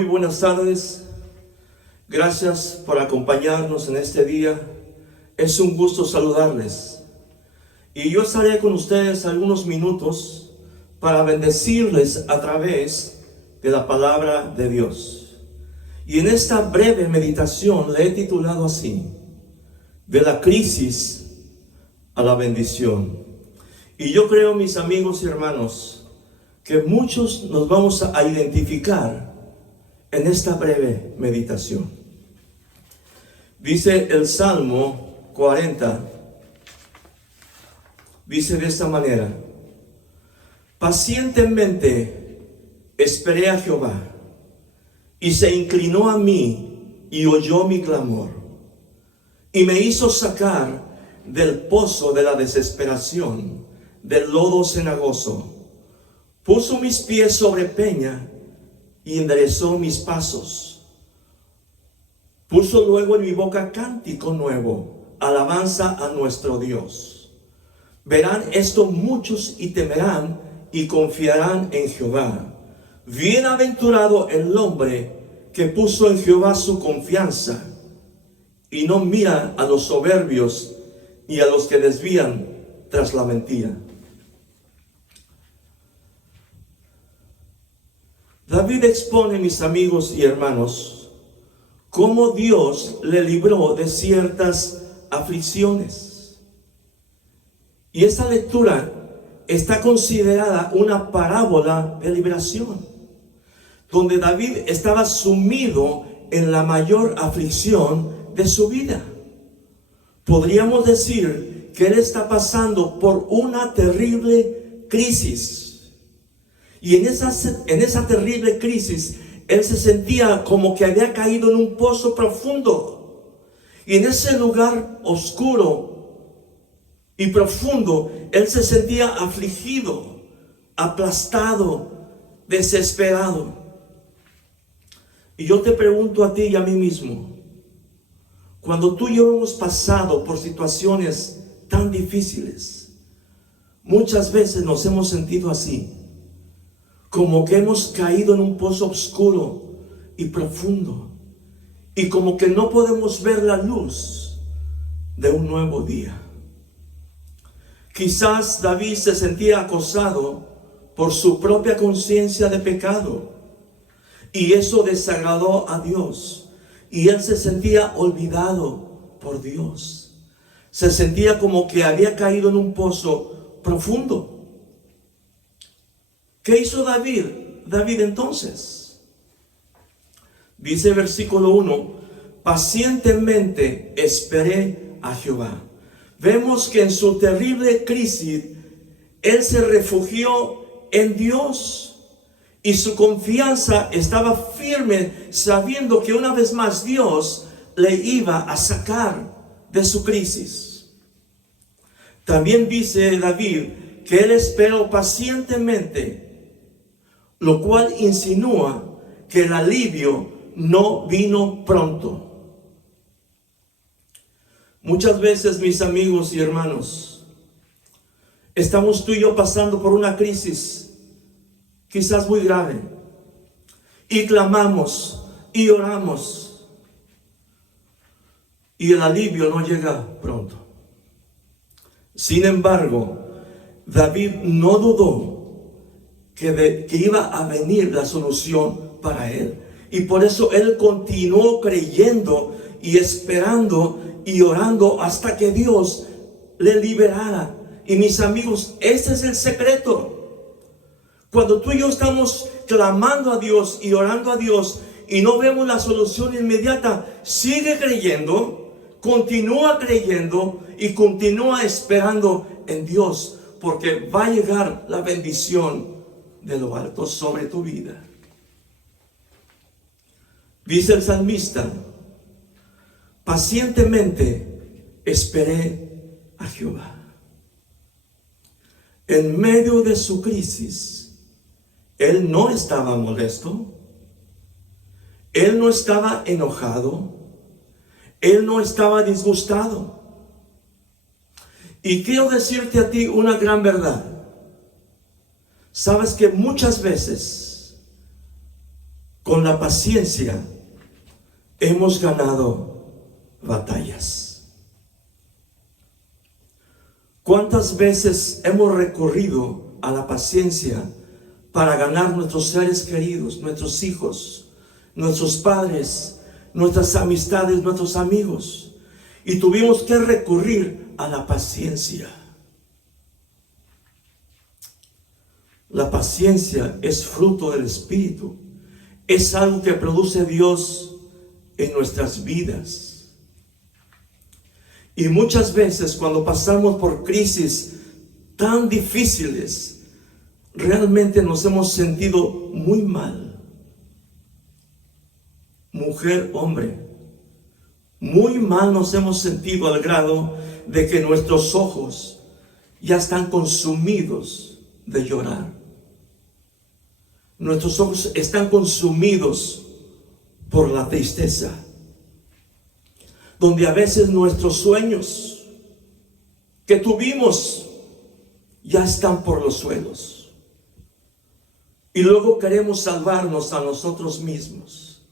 Muy buenas tardes. Gracias por acompañarnos en este día. Es un gusto saludarles. Y yo estaré con ustedes algunos minutos para bendecirles a través de la palabra de Dios. Y en esta breve meditación le he titulado así: de la crisis a la bendición. Y yo creo, mis amigos y hermanos, que muchos nos vamos a identificar en esta breve meditación. Dice el Salmo 40, dice de esta manera: pacientemente esperé a Jehová, y se inclinó a mí y oyó mi clamor, y me hizo sacar del pozo de la desesperación, del lodo cenagoso. Puso mis pies sobre peña y enderezó mis pasos. Puso luego en mi boca cántico nuevo, alabanza a nuestro Dios. Verán esto muchos y temerán y confiarán en Jehová. Bienaventurado el hombre que puso en Jehová su confianza y no mira a los soberbios y a los que desvían tras la mentira. David expone, mis amigos y hermanos, cómo Dios le libró de ciertas aflicciones. Y esta lectura está considerada una parábola de liberación, donde David estaba sumido en la mayor aflicción de su vida. Podríamos decir que él está pasando por una terrible crisis. Y en esa terrible crisis, él se sentía como que había caído en un pozo profundo. Y en ese lugar oscuro y profundo, él se sentía afligido, aplastado, desesperado. Y yo te pregunto a ti y a mí mismo, cuando tú y yo hemos pasado por situaciones tan difíciles, muchas veces nos hemos sentido así, como que hemos caído en un pozo oscuro y profundo, y como que no podemos ver la luz de un nuevo día. Quizás David se sentía acosado por su propia conciencia de pecado, y eso desagradó a Dios, y él se sentía olvidado por Dios. Se sentía como que había caído en un pozo profundo. ¿Qué hizo David? David entonces, dice versículo 1, pacientemente esperé a Jehová. Vemos que en su terrible crisis, él se refugió en Dios y su confianza estaba firme, sabiendo que una vez más Dios le iba a sacar de su crisis. También dice David que él esperó pacientemente, lo cual insinúa que el alivio no vino pronto. Muchas veces, mis amigos y hermanos, estamos tú y yo pasando por una crisis quizás muy grave, y clamamos y oramos, y el alivio no llega pronto. Sin embargo, David no dudó que iba a venir la solución para él. Y por eso él continuó creyendo y esperando y orando hasta que Dios le liberara. Y mis amigos, ese es el secreto. Cuando tú y yo estamos clamando a Dios y orando a Dios y no vemos la solución inmediata, sigue creyendo, continúa creyendo y continúa esperando en Dios, porque va a llegar la bendición de lo alto sobre tu vida. Dice el salmista: pacientemente esperé a Jehová. En medio de su crisis, él no estaba molesto, él no estaba enojado, él no estaba disgustado. Y quiero decirte a ti una gran verdad. Sabes que muchas veces con la paciencia hemos ganado batallas. ¿Cuántas veces hemos recurrido a la paciencia para ganar nuestros seres queridos, nuestros hijos, nuestros padres, nuestras amistades, nuestros amigos? Y tuvimos que recurrir a la paciencia. La paciencia es fruto del Espíritu. Es algo que produce Dios en nuestras vidas. Y muchas veces cuando pasamos por crisis tan difíciles, realmente nos hemos sentido muy mal. Mujer, hombre, muy mal nos hemos sentido al grado de que nuestros ojos ya están consumidos de llorar. Nuestros ojos están consumidos por la tristeza, donde a veces nuestros sueños que tuvimos ya están por los suelos, y luego queremos salvarnos a nosotros mismos.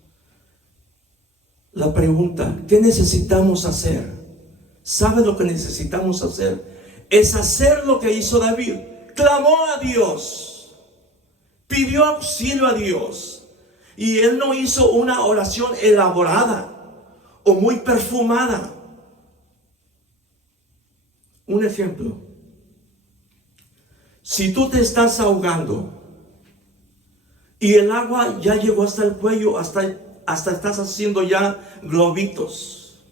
La pregunta, ¿qué necesitamos hacer? ¿Sabe lo que necesitamos hacer? Es hacer lo que hizo David. Clamó a Dios, pidió auxilio a Dios, y él no hizo una oración elaborada o muy perfumada. Un ejemplo: si tú te estás ahogando y el agua ya llegó hasta el cuello, hasta estás haciendo ya globitos,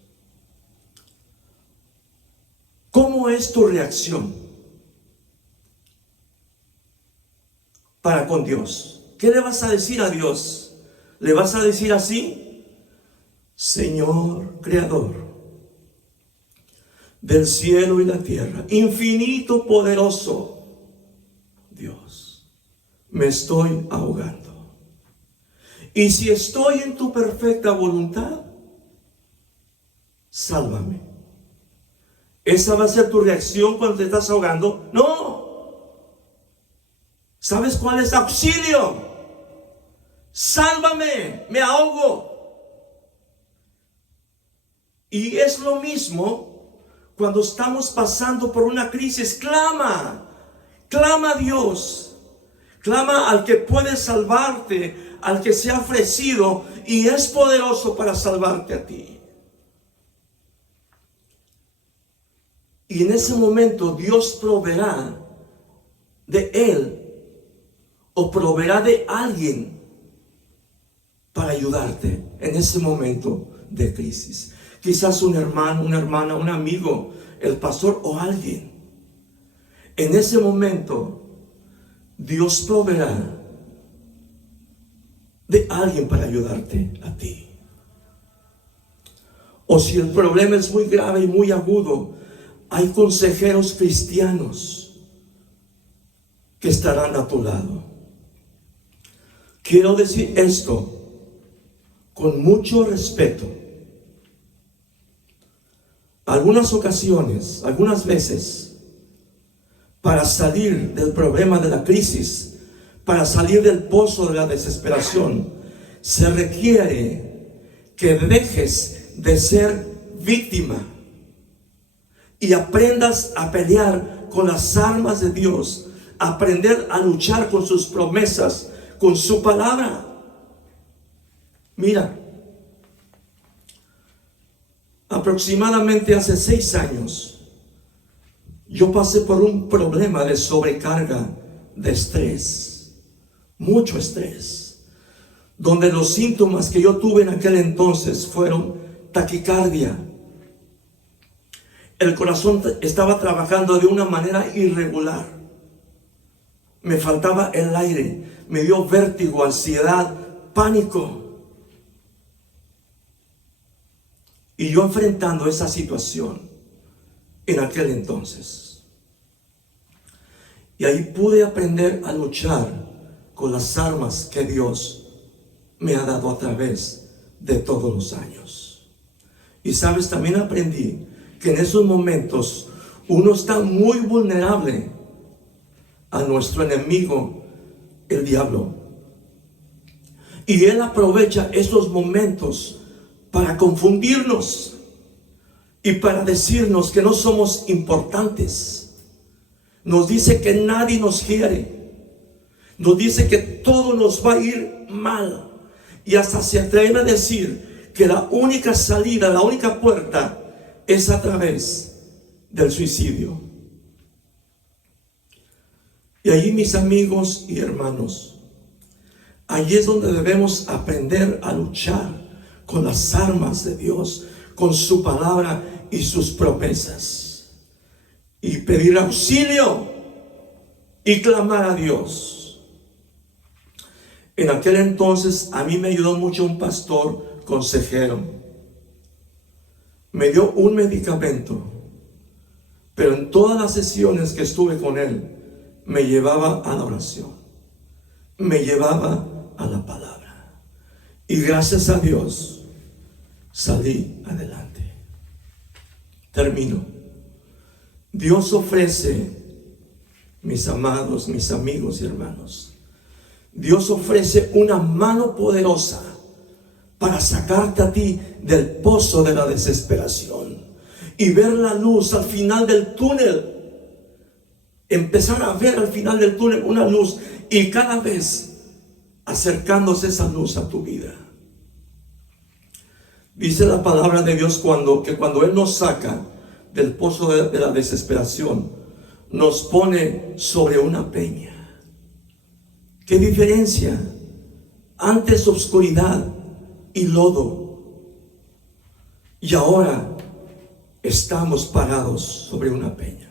¿cómo es tu reacción para con Dios? ¿Qué le vas a decir a Dios? ¿Le vas a decir así? Señor Creador del cielo y la tierra, infinito, poderoso Dios, me estoy ahogando. Y si estoy en tu perfecta voluntad, sálvame. ¿Esa va a ser tu reacción cuando te estás ahogando? No. ¿Sabes cuál es? Auxilio. Sálvame, me ahogo. Y es lo mismo cuando estamos pasando por una crisis. Clama a Dios. Clama al que puede salvarte, al que se ha ofrecido y es poderoso para salvarte a ti. Y en ese momento Dios proveerá de él o proveerá de alguien para ayudarte en ese momento de crisis. Quizás un hermano, una hermana, un amigo, el pastor o alguien. En ese momento Dios proveerá de alguien para ayudarte a ti. O si el problema es muy grave y muy agudo, hay consejeros cristianos que estarán a tu lado. Quiero decir esto con mucho respeto. Algunas ocasiones, algunas veces, para salir del problema de la crisis, para salir del pozo de la desesperación, se requiere que dejes de ser víctima y aprendas a pelear con las armas de Dios, aprender a luchar con sus promesas, con su palabra. Mira, aproximadamente hace 6 años, yo pasé por un problema de sobrecarga, de estrés, mucho estrés, donde los síntomas que yo tuve en aquel entonces fueron taquicardia. El corazón estaba trabajando de una manera irregular. Me faltaba el aire, me dio vértigo, ansiedad, pánico. Y yo enfrentando esa situación en aquel entonces. Y ahí pude aprender a luchar con las armas que Dios me ha dado a través de todos los años. Y sabes, también aprendí que en esos momentos uno está muy vulnerable a nuestro enemigo, el diablo. Y Él aprovecha estos momentos para confundirnos y para decirnos que no somos importantes. Nos dice que nadie nos quiere. Nos dice que todo nos va a ir mal. Y hasta se atreve a decir que la única salida, la única puerta es a través del suicidio. Y allí, mis amigos y hermanos, allí es donde debemos aprender a luchar con las armas de Dios, con su palabra y sus promesas, y pedir auxilio y clamar a Dios. En aquel entonces a mí me ayudó mucho un pastor consejero. Me dio un medicamento, pero en todas las sesiones que estuve con él me llevaba a la oración, me llevaba a la palabra, y gracias a Dios salí adelante. Termino. Dios ofrece, mis amados, mis amigos y hermanos, Dios ofrece una mano poderosa para sacarte a ti del pozo de la desesperación y ver la luz al final del túnel. Empezar a ver al final del túnel una luz, y cada vez acercándose esa luz a tu vida. Dice la palabra de Dios que cuando Él nos saca del pozo de la desesperación, nos pone sobre una peña. ¿Qué diferencia? Antes oscuridad y lodo, y ahora estamos parados sobre una peña.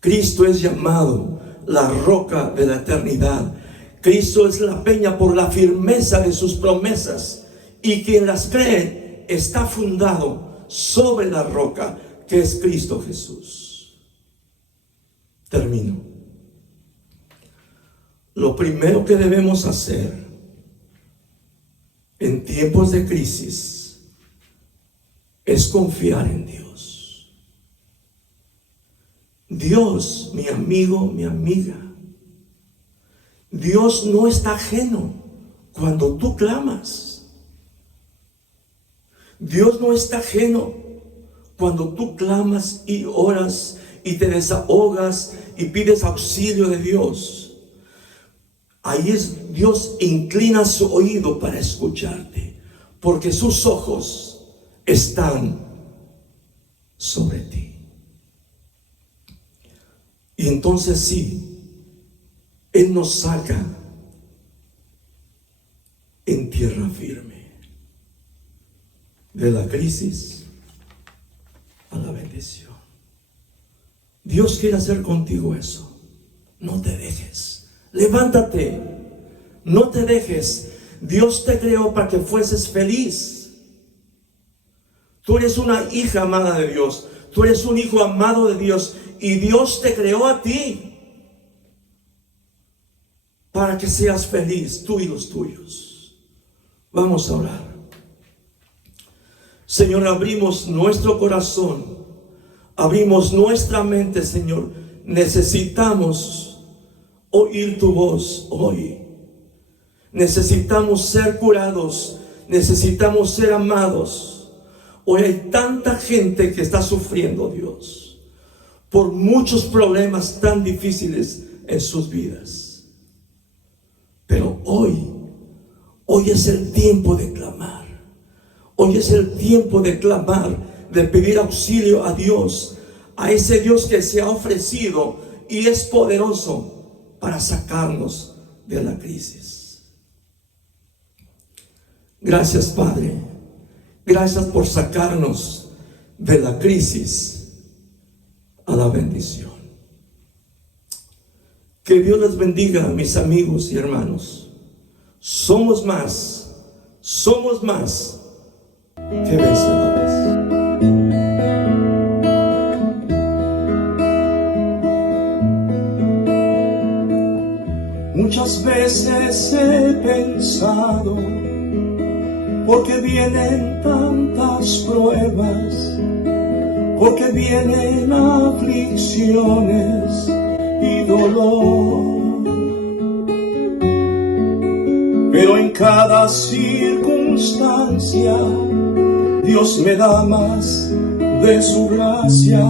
Cristo es llamado la roca de la eternidad. Cristo es la peña por la firmeza de sus promesas, y quien las cree está fundado sobre la roca que es Cristo Jesús. Termino. Lo primero que debemos hacer en tiempos de crisis es confiar en Dios. Dios, mi amigo, mi amiga, Dios no está ajeno cuando tú clamas. Dios no está ajeno cuando tú clamas y oras y te desahogas y pides auxilio de Dios. Ahí es Dios inclina su oído para escucharte, porque sus ojos están sobre ti. Y entonces sí, Él nos saca en tierra firme, de la crisis a la bendición. Dios quiere hacer contigo eso. No te dejes. Levántate. No te dejes. Dios te creó para que fueses feliz. Tú eres una hija amada de Dios. Tú eres un hijo amado de Dios. Y Dios te creó a ti para que seas feliz, tú y los tuyos. Vamos a orar. Señor, abrimos nuestro corazón, abrimos nuestra mente, Señor. Necesitamos oír tu voz hoy. Necesitamos ser curados, necesitamos ser amados. Hoy hay tanta gente que está sufriendo, Dios, por muchos problemas tan difíciles en sus vidas. Pero hoy es el tiempo de clamar. Hoy es el tiempo de clamar, de pedir auxilio a Dios, a ese Dios que se ha ofrecido y es poderoso para sacarnos de la crisis. Gracias, Padre. Gracias por sacarnos de la crisis a la bendición. Que Dios les bendiga, mis amigos y hermanos. Somos más que vencedores. Muchas veces he pensado, porque vienen tantas pruebas, porque vienen aflicciones y dolor, pero en cada circunstancia Dios me da más de su gracia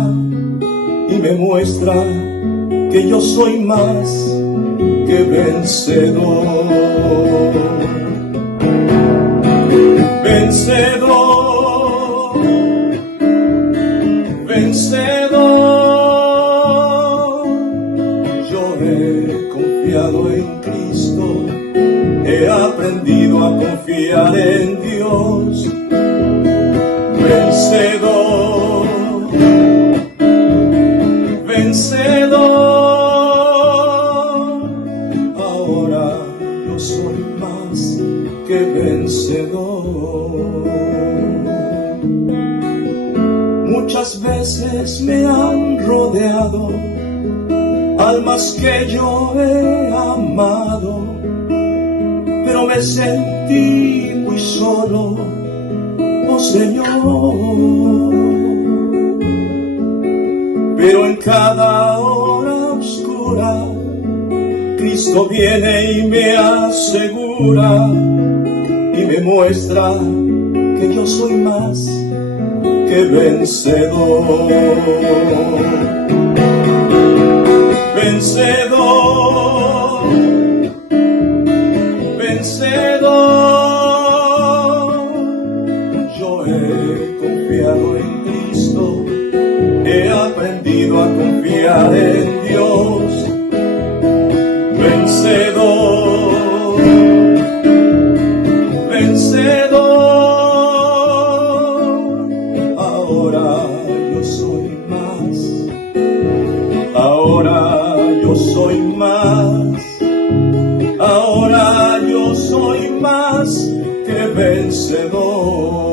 y me muestra que yo soy más que vencedor. Vencedor, vencedor. Yo he confiado en Cristo, he aprendido a confiar en Dios. Vencedor, vencedor. Ahora yo soy más que vencedor. Muchas veces me han rodeado almas que yo he amado, pero me sentí muy solo, oh Señor. Pero en cada hora oscura Cristo viene y me asegura y me muestra que yo soy más que vencedor. Vencedor, vencedor. Yo he confiado en Cristo, he aprendido a confiar en Dios. Vencedor, vencedor. Ahora yo soy más, ahora yo soy más, ahora yo soy más que vencedor.